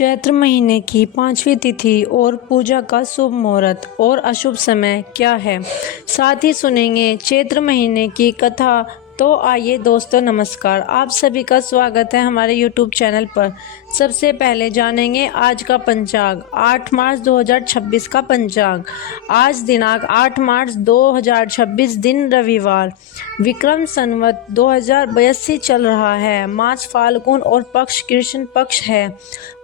चैत्र महीने की 5वीं तिथि और पूजा का शुभ मुहूर्त और अशुभ समय क्या है, साथ ही सुनेंगे चैत्र महीने की कथा। तो आइए दोस्तों, नमस्कार, आप सभी का स्वागत है हमारे YouTube चैनल पर। सबसे पहले जानेंगे आज का पंचांग। 8 मार्च 2026 का पंचांग। आज दिनांक 8 मार्च 2026, दिन रविवार, विक्रम संवत 2082 चल रहा है। मास फाल्गुन और पक्ष कृष्ण पक्ष है।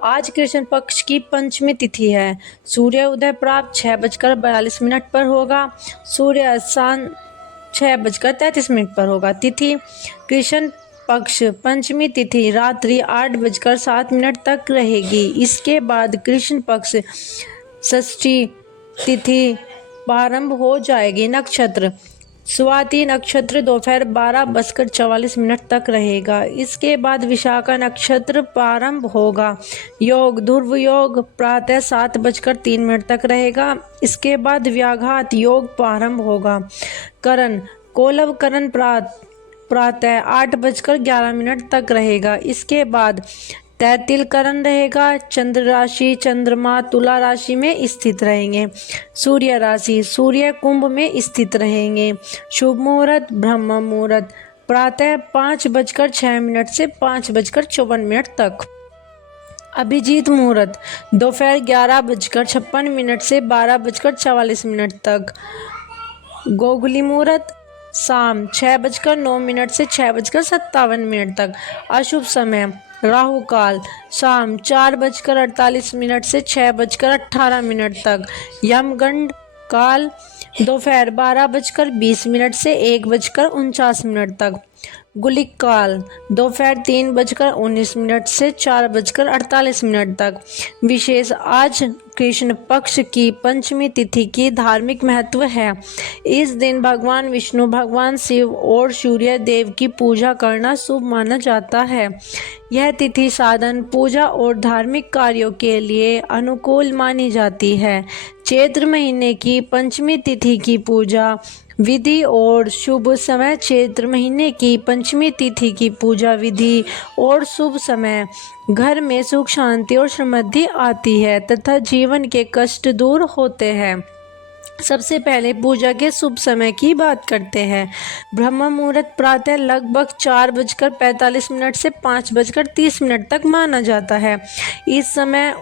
आज कृष्ण पक्ष की पंचमी तिथि है। सूर्य उदय प्राप्त 6:42 पर होगा। सूर्य अस्त 6:33 पर होगा। तिथि कृष्ण पक्ष पंचमी तिथि रात्रि 8:07 तक रहेगी। इसके बाद कृष्ण पक्ष षष्ठी तिथि प्रारंभ हो जाएगी। नक्षत्र स्वाति नक्षत्र दोपहर 12:44 तक रहेगा। इसके बाद विशाखा नक्षत्र प्रारंभ होगा। योग ध्रुव योग प्रातः 7:03 तक रहेगा। इसके बाद व्याघात योग प्रारंभ होगा। करण कोलव करण प्रातः 8:11 तक रहेगा। इसके बाद तैतिल करण रहेगा। चंद्र राशि चंद्रमा तुला राशि में स्थित रहेंगे। सूर्य राशि सूर्य कुंभ में स्थित रहेंगे। शुभ मुहूर्त ब्रह्म मुहूर्त प्रातः 5:06 से 5:54 तक। अभिजीत मुहूर्त दोपहर 11:56 से 12:44 तक। गोगली मुहूर्त शाम 6:09 से 6:57 तक। अशुभ समय राहु काल शाम 4:48 से 6:18 तक। यमगंड काल दोपहर 12:20 से 1:49 तक। गुलिक काल दोपहर 3:19 से 4:48 तक। विशेष आज कृष्ण पक्ष की पंचमी तिथि की धार्मिक महत्व है। इस दिन भगवान विष्णु भगवान शिव और सूर्य देव की पूजा करना शुभ माना जाता है। यह तिथि साधन पूजा और धार्मिक कार्यों के लिए अनुकूल मानी जाती है। चैत्र महीने की पंचमी तिथि की पूजा विधि और शुभ समय। चैत्र महीने की पंचमी तिथि की पूजा विधि और शुभ समय घर में सुख शांति और समृद्धि आती है तथा जीवन के कष्ट दूर होते हैं। सबसे पहले पूजा के शुभ समय की बात करते हैं। ब्रह्म मुहूर्त प्रातः लगभग 4:45 से 5:30 तक माना जाता है। इस समय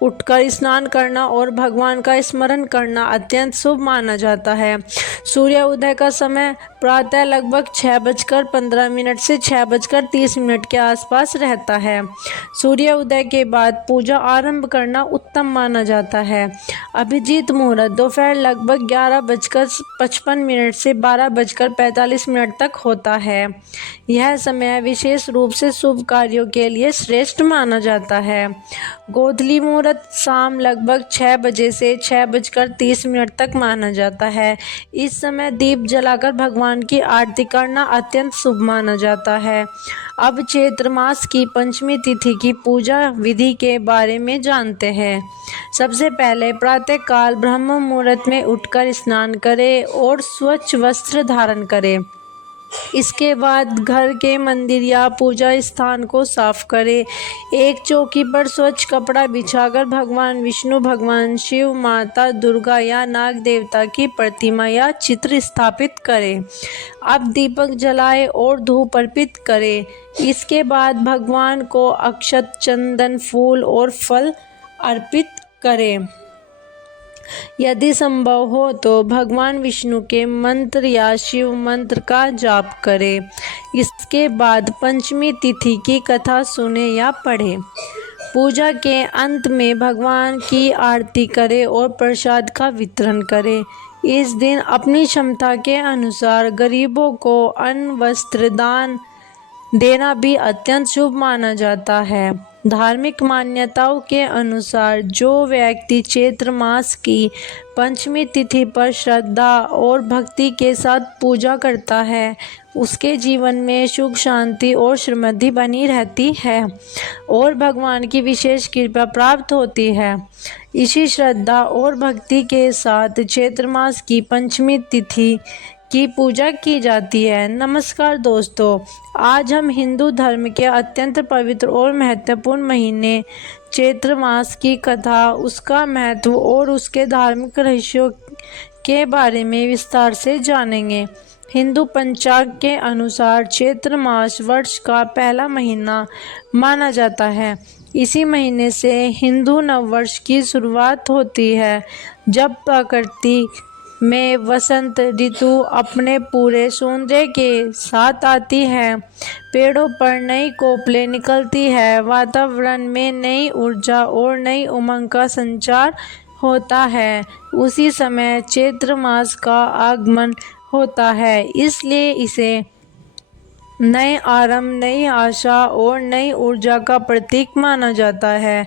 उठकर स्नान करना और भगवान का स्मरण करना अत्यंत शुभ माना जाता है। सूर्य उदय का समय प्रातः लगभग 6:15 से 6:30 के आसपास रहता है। सूर्य उदय के बाद पूजा आरंभ करना उत्तम माना जाता है। अभिजीत मुहूर्त दोपहर लगभग 11:55 से 12:45 तक होता है। यह समय विशेष रूप से शुभ कार्यों के लिए श्रेष्ठ माना जाता है। गोधूली मुहूर्त शाम लगभग 6 बजे से 6:30 तक माना जाता है। इस समय दीप जलाकर भगवान की आरती करना अत्यंत शुभ माना जाता है। अब चैत्र मास की पंचमी तिथि की पूजा विधि के बारे में जानते हैं। सबसे पहले प्रातः काल ब्रह्म मुहूर्त में उठकर स्नान करें और स्वच्छ वस्त्र धारण करें। इसके बाद घर के मंदिर या पूजा स्थान को साफ करें। एक चौकी पर स्वच्छ कपड़ा बिछाकर भगवान विष्णु भगवान शिव माता दुर्गा या नाग देवता की प्रतिमा या चित्र स्थापित करें। अब दीपक जलाएं और धूप अर्पित करें। इसके बाद भगवान को अक्षत चंदन फूल और फल अर्पित करें। यदि संभव हो तो भगवान विष्णु के मंत्र या शिव मंत्र का जाप करें। इसके बाद पंचमी तिथि की कथा सुने या पढ़ें। पूजा के अंत में भगवान की आरती करें और प्रसाद का वितरण करें। इस दिन अपनी क्षमता के अनुसार गरीबों को अन्न वस्त्र दान देना भी अत्यंत शुभ माना जाता है। धार्मिक मान्यताओं के अनुसार जो व्यक्ति चैत्र मास की पंचमी तिथि पर श्रद्धा और भक्ति के साथ पूजा करता है, उसके जीवन में सुख शांति और समृद्धि बनी रहती है और भगवान की विशेष कृपा प्राप्त होती है। इसी श्रद्धा और भक्ति के साथ चैत्र मास की पंचमी तिथि की पूजा की जाती है। नमस्कार दोस्तों, आज हम हिंदू धर्म के अत्यंत पवित्र और महत्वपूर्ण महीने चैत्र मास की कथा, उसका महत्व और उसके धार्मिक रहस्यों के बारे में विस्तार से जानेंगे। हिंदू पंचांग के अनुसार चैत्र मास वर्ष का पहला महीना माना जाता है। इसी महीने से हिंदू नववर्ष की शुरुआत होती है, जब प्रकृति में वसंत ऋतु अपने पूरे सौंदर्य के साथ आती है। पेड़ों पर नई कोपलें निकलती है, वातावरण में नई ऊर्जा और नई उमंग का संचार होता है। उसी समय चैत्र मास का आगमन होता है, इसलिए इसे नए आरंभ, नई आशा और नई ऊर्जा का प्रतीक माना जाता है।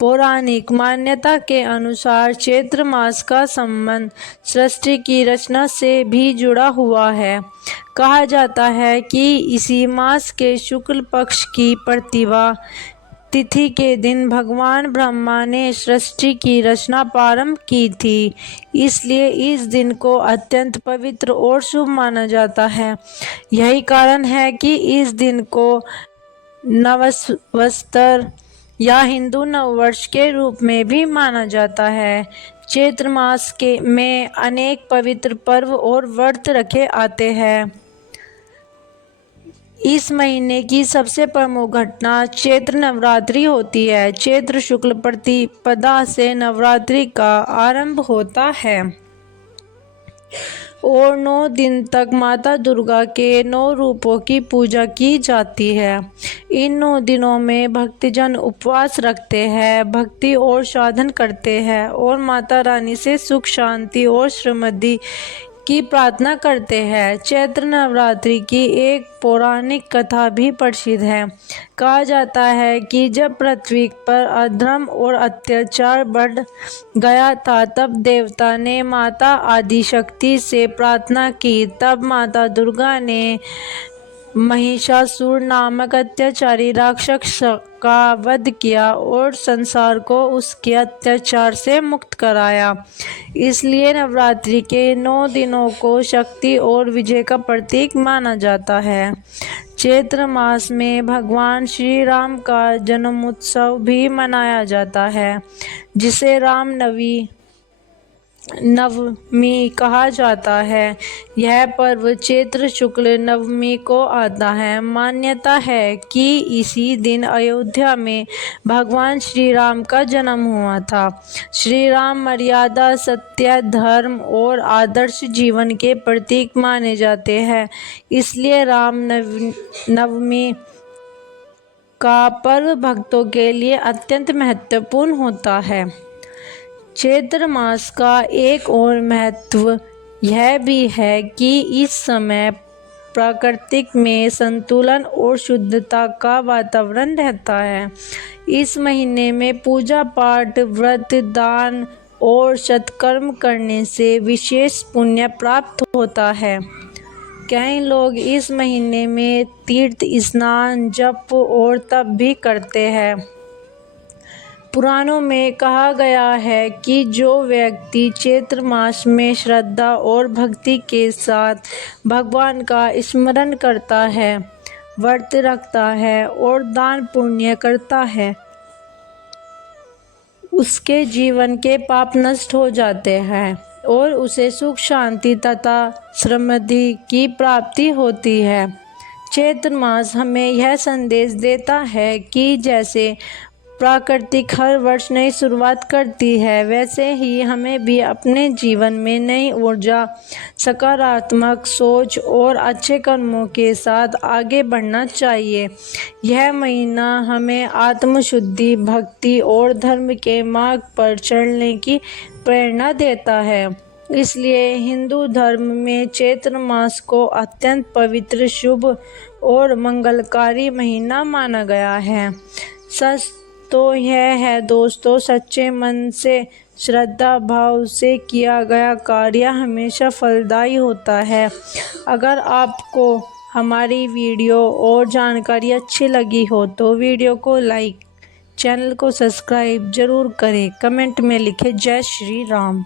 पौराणिक मान्यता के अनुसार चैत्र मास का संबंध सृष्टि की रचना से भी जुड़ा हुआ है। कहा जाता है कि इसी मास के शुक्ल पक्ष की प्रतिभा तिथि के दिन भगवान ब्रह्मा ने सृष्टि की रचना प्रारंभ की थी, इसलिए इस दिन को अत्यंत पवित्र और शुभ माना जाता है। यही कारण है कि इस दिन को नववत्सर या हिंदू नववर्ष के रूप में भी माना जाता है। चैत्र मास में अनेक पवित्र पर्व और व्रत रखे आते हैं। इस महीने की सबसे प्रमुख घटना चैत्र नवरात्रि होती है। चैत्र शुक्ल प्रतिपदा से नवरात्रि का आरंभ होता है और 9 दिन तक माता दुर्गा के 9 रूपों की पूजा की जाती है। इन 9 दिनों में भक्तजन उपवास रखते हैं, भक्ति और साधन करते हैं और माता रानी से सुख, शांति और समृद्धि की प्रार्थना करते हैं। चैत्र नवरात्रि की एक पौराणिक कथा भी प्रसिद्ध है। कहा जाता है कि जब पृथ्वी पर अधर्म और अत्याचार बढ़ गया था, तब देवता ने माता आदिशक्ति से प्रार्थना की। तब माता दुर्गा ने महिषासुर नामक अत्याचारी राक्षस का वध किया और संसार को उसके अत्याचार से मुक्त कराया। इसलिए नवरात्रि के 9 दिनों को शक्ति और विजय का प्रतीक माना जाता है। चैत्र मास में भगवान श्री राम का जन्मोत्सव भी मनाया जाता है, जिसे नवमी कहा जाता है। यह पर्व चैत्र शुक्ल नवमी को आता है। मान्यता है कि इसी दिन अयोध्या में भगवान श्री राम का जन्म हुआ था। श्री राम मर्यादा, सत्य, धर्म और आदर्श जीवन के प्रतीक माने जाते हैं, इसलिए राम नवमी का पर्व भक्तों के लिए अत्यंत महत्वपूर्ण होता है। चैत्र मास का एक और महत्व यह भी है कि इस समय प्रकृति में संतुलन और शुद्धता का वातावरण रहता है। इस महीने में पूजा पाठ, व्रत, दान और सत्कर्म करने से विशेष पुण्य प्राप्त होता है। कई लोग इस महीने में तीर्थ स्नान, जप और तप भी करते हैं। पुराणों में कहा गया है कि जो व्यक्ति चैत्र मास में श्रद्धा और भक्ति के साथ भगवान का स्मरण करता है, व्रत रखता है और दान पुण्य करता है, उसके जीवन के पाप नष्ट हो जाते हैं और उसे सुख, शांति तथा समृद्धि की प्राप्ति होती है। चैत्र मास हमें यह संदेश देता है कि जैसे प्रकृति हर वर्ष नई शुरुआत करती है, वैसे ही हमें भी अपने जीवन में नई ऊर्जा, सकारात्मक सोच और अच्छे कर्मों के साथ आगे बढ़ना चाहिए। यह महीना हमें आत्मशुद्धि, भक्ति और धर्म के मार्ग पर चलने की प्रेरणा देता है। इसलिए हिंदू धर्म में चैत्र मास को अत्यंत पवित्र, शुभ और मंगलकारी महीना माना गया है। सच तो यह है दोस्तों, सच्चे मन से, श्रद्धा भाव से किया गया कार्य हमेशा फलदायी होता है। अगर आपको हमारी वीडियो और जानकारी अच्छी लगी हो तो वीडियो को लाइक, चैनल को सब्सक्राइब जरूर करें। कमेंट में लिखें जय श्री राम।